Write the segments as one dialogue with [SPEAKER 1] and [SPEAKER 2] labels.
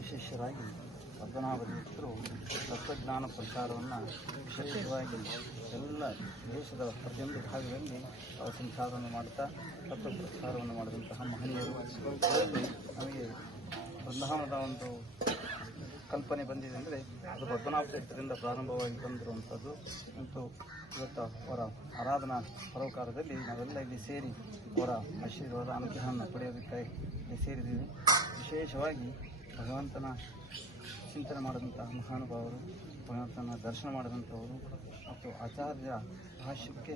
[SPEAKER 1] ಆದಿಶೇಷರಾಗಿ ಪದ್ಮನಾಭ ತೀರ್ಥರು ತತ್ವಜ್ಞಾನ ಪ್ರಚಾರವನ್ನು ವಿಶೇಷವಾಗಿ ಎಲ್ಲ ದೇಶದ ಪ್ರತಿಯೊಂದು ಭಾಗದಲ್ಲಿ ಅವರು ಸಂಚಾರವನ್ನು ಮಾಡ್ತಾ ತತ್ವ ಪ್ರಚಾರವನ್ನು ಮಾಡಿದಂತಹ ಮಹನೀಯರು ನಮಗೆ ಬೃಂದಾವನದ ಒಂದು ಕಲ್ಪನೆ ಬಂದಿದೆ ಅಂದರೆ ಅದು ಪದ್ಮನಾಭ ಕ್ಷೇತ್ರದಿಂದ ಪ್ರಾರಂಭವಾಗಿ ಬಂದಿರುವಂಥದ್ದು. ಮತ್ತು ಇವತ್ತು ಅವರ ಆರಾಧನಾ ಪರೋಕಾರದಲ್ಲಿ ನಾವೆಲ್ಲ ಇಲ್ಲಿ ಸೇರಿ ಅವರ ಆಶೀರ್ವಾದ, ಅನುಗ್ರಹವನ್ನು ಪಡೆಯೋದಕ್ಕಾಗಿ ಇಲ್ಲಿ ಸೇರಿದ್ದೀವಿ. ವಿಶೇಷವಾಗಿ ಭಗವಂತನ ಚಿಂತನೆ ಮಾಡಿದಂಥ ಮಹಾನುಭಾವರು, ಭಗವಂತನ ದರ್ಶನ ಮಾಡಿದಂಥವರು ಮತ್ತು ಆಚಾರ್ಯ ಭಾಷ್ಯಕ್ಕೆ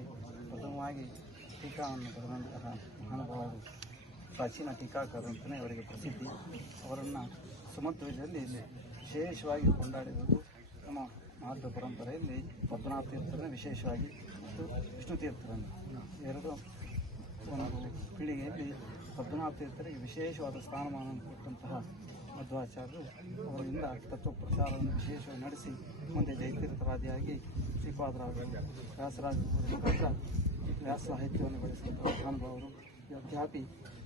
[SPEAKER 1] ಪ್ರಥಮವಾಗಿ ಟೀಕಾವನ್ನು ಬರೆದಂತಹ ಮಹಾನುಭಾವರು ಪ್ರಾಚೀನ ಟೀಕಾಕಾರರು ಅಂತಲೇ ಅವರಿಗೆ ಪ್ರಸಿದ್ಧಿ. ಅವರನ್ನು ಸುಮಧ್ವದಲ್ಲಿ ವಿಶೇಷವಾಗಿ ಕೊಂಡಾಡಿರುವುದು ನಮ್ಮ ಮಾರ್ಗ ಪರಂಪರೆಯಲ್ಲಿ ಪದ್ಮನಾಭ ತೀರ್ಥರನ್ನು ವಿಶೇಷವಾಗಿ ಮತ್ತು ವಿಷ್ಣು ತೀರ್ಥರನ್ನು. ಎರಡು ಒಂದು ಪೀಳಿಗೆಯಲ್ಲಿ ಪದ್ಮನಾಭ ತೀರ್ಥರಿಗೆ ವಿಶೇಷವಾದ ಸ್ಥಾನಮಾನವನ್ನು ಕೊಟ್ಟಂತಹ ಮಧ್ವಾಚಾರ್ಯರು ಅವರಿಂದ ತತ್ವ ಪ್ರಚಾರವನ್ನು ವಿಶೇಷವಾಗಿ ನಡೆಸಿ ಮುಂದೆ ಜಯತೀರ್ಥರಾದಿಯಾಗಿ ಶ್ರೀಪಾದರಾಜ ವ್ಯಾಸರಾಜ ವ್ಯಾಸ ಸಾಹಿತ್ಯವನ್ನು ಬೆಳೆಸಿದಂತಹ ಮಹಾನುಭಾವರು, ಅಧ್ಯಾಪಿ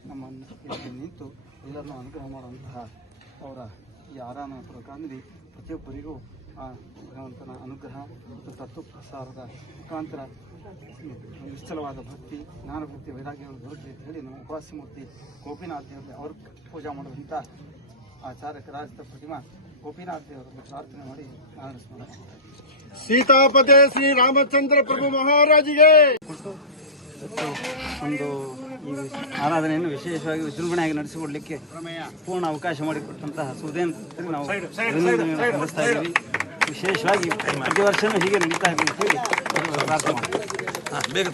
[SPEAKER 1] ನಮ್ಮನ್ನು ಇಲ್ಲಿ ನಿಂತು ಎಲ್ಲರನ್ನು ಅನುಗ್ರಹ ಮಾಡುವಂತಹ ಅವರ ಈ ಆರಾಮ ಪ್ರಕಾರದಲ್ಲಿ ಪ್ರತಿಯೊಬ್ಬರಿಗೂ ಆ ಭಗವಂತನ ಅನುಗ್ರಹ ಮತ್ತು ತತ್ವ ಪ್ರಸಾರದ ಮುಖಾಂತರ ನಿಶ್ಚಲವಾದ ಭಕ್ತಿ, ಜ್ಞಾನಭಕ್ತಿ, ವೈರಾಗ್ಯಗಳು ದೊರಕಲಿ ಅಂತ ಹೇಳಿ ನಮ್ಮ ಉಪಾಸಿಮೂರ್ತಿ ಮೂರ್ತಿ ಗೋಪಿನಾಥ್ ದೇವರಿಗೆ ಅವ್ರ ಪೂಜಾ ಮಾಡುವಂಥ ಆಚಾರ್ಯ ರಾಜಿತ ಪ್ರತಿಮಾ ಗೋಪಿನಾಥ್ ಪ್ರಾರ್ಥನೆ ಮಾಡಿ ಸ್ಮರಣೆ
[SPEAKER 2] ಸೀತಾಪತೆ ಶ್ರೀ ರಾಮಚಂದ್ರ ಪ್ರಭು ಮಹಾರಾಜಿಗೆ.
[SPEAKER 1] ಒಂದು ಈ ಆರಾಧನೆಯನ್ನು ವಿಶೇಷವಾಗಿ ವಿಜೃಂಭಣೆಯಾಗಿ ನಡೆಸಿಕೊಡ್ಲಿಕ್ಕೆ ಪೂರ್ಣ ಅವಕಾಶ ಮಾಡಿಕೊಟ್ಟಂತಹ ಸುದೇನ್ ನಾವು ಇದ್ದೀವಿ. ವಿಶೇಷವಾಗಿ ಪ್ರತಿ ವರ್ಷನೂ ಹೀಗೆ ನಡೀತಾ ಹೇಳಿ ಪ್ರಾರ್ಥನೆ ಮಾಡ್ತೀವಿ.